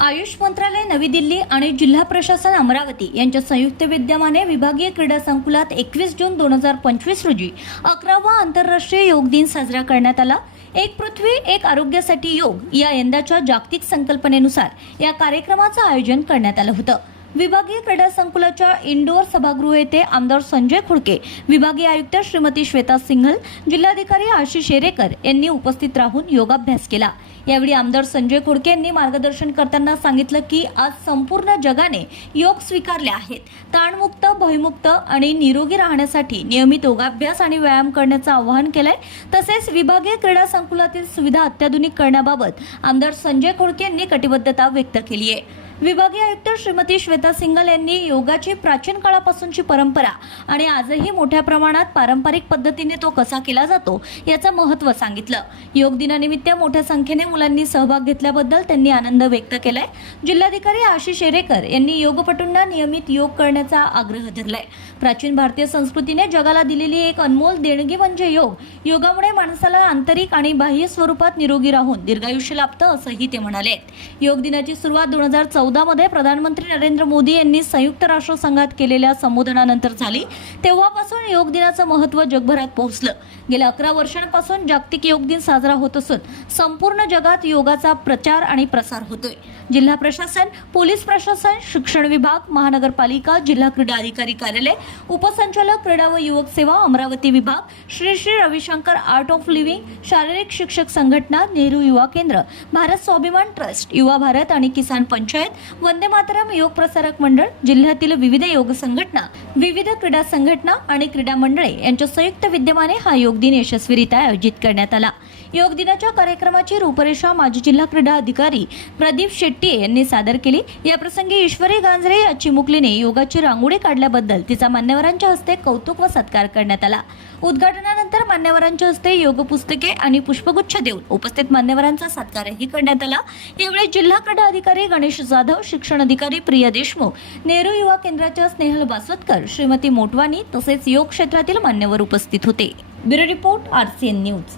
आयुष मंत्रालय नवी दिल्ली आणि जिल्हा प्रशासन अमरावती यांच्या संयुक्त विद्यमाने विभागीय क्रीडा संकुलात एकवीस जून दोन हजार पंचवीस रोजी अकरावा आंतरराष्ट्रीय योग दिन साजरा करण्यात आला. एक पृथ्वी एक आरोग्यासाठी योग या यंदाच्या जागतिक संकल्पनेनुसार या कार्यक्रमाचं आयोजन करण्यात आलं होतं. विभागीय क्रीडा संकुलाच्या इंडोर सभागृह येथे आमदार संजय खुडके विभागीय आयुक्त श्रीमती श्वेता सिंघल जिल्हाधिकारी आशिष शेरेकर यांनी उपस्थित राहून योगाभ्यास केला. यावेळी आमदार संजय खुडके यांनी मार्गदर्शन करताना सांगितलं की आज संपूर्ण जगाने योग स्वीकारले आहेत. ताणमुक्त भयमुक्त आणि निरोगी राहण्यासाठी नियमित योगाभ्यास आणि व्यायाम करण्याचं आवाहन केलंय. तसेच विभागीय क्रीडा संकुलातील सुविधा अत्याधुनिक करण्याबाबत आमदार संजय खुडके यांनी कटिबद्धता व्यक्त केली आहे. विभागीय आयुक्त श्रीमती श्वेता सिंगल यांनी योगाची प्राचीन काळापासूनची परंपरा आणि आजही मोठ्या प्रमाणात पारंपरिक पद्धतीने तो कसा केला जातो याचं महत्त्व सांगितलं. योग दिनानिमित्त मोठ्या संख्येने मुलांनी सहभाग घेतल्याबद्दल त्यांनी आनंद व्यक्त केलाय. जिल्हाधिकारी आशिष शेरेकर यांनी योगपटूंना नियमित योग करण्याचा आग्रह धरलाय. प्राचीन भारतीय संस्कृतीने जगाला दिलेली एक अनमोल देणगी म्हणजे योग. योगामुळे माणसाला आंतरिक आणि बाह्य स्वरूपात निरोगी राहून दीर्घायुष्य लाभतं असंही ते म्हणाले. योग दिनाची सुरुवात दोन हजार चौदामध्ये प्रधानमंत्री नरेंद्र मोदी यांनी संयुक्त राष्ट्र संघात केलेल्या संबोधनानंतर झाली. तेव्हापासून योग दिनाचं महत्त्व जगभरात पोहोचलं. गेल्या अकरा वर्षांपासून जागतिक योग दिन साजरा होत असून संपूर्ण जगात योगाचा प्रचार आणि प्रसार होतोय. जिल्हा प्रशासन पोलीस प्रशासन शिक्षण विभाग महानगरपालिका जिल्हा क्रीडा अधिकारी कार्यालय उपसंचालक क्रीडा व युवक सेवा अमरावती विभाग Shri Shri Ravishankar art of living शारीरिक शिक्षक संघटना नेहरू युवा केंद्र भारत स्वाभिमान ट्रस्ट युवा भारत आणि किसान पंचायत वंदे मातरम योग प्रसारक मंडळ जिल्ह्यातील विविध योग संघटना विविध क्रीडा संघटना आणि क्रीडा मंडळे यांच्या संयुक्त विद्यमाने हा योग दिन यशस्वीरित्या आयोजित करण्यात आला. योग दिनाच्या कार्यक्रमाची रूपरेषा माजी जिल्हा क्रीडा अधिकारी प्रदीप शेट्टी यांनी सादर केली. या प्रसंगी ईश्वरी गांजरे या चिमुकलीने योगाची रांगोळी काढल्याबद्दल तिचा मान्यवरांच्या हस्ते कौतुक व सत्कार करण्यात आला. उद्घाटनानंतर मान्यवरांच्या हस्ते योग पुस्तके आणि पुष्पगुच्छ देऊन उपस्थित मान्यवरांचा सत्कारही करण्यात आला. यावेळी जिल्हा क्रीडा अधिकारी गणेश जाधव शिक्षण अधिकारी प्रिया देशमुख नेहरू युवा केंद्राच्या स्नेहल बासवतकर श्रीमती मोटवानी तसेच योग क्षेत्रातील मान्यवर उपस्थित होते. Bureau report R C N news.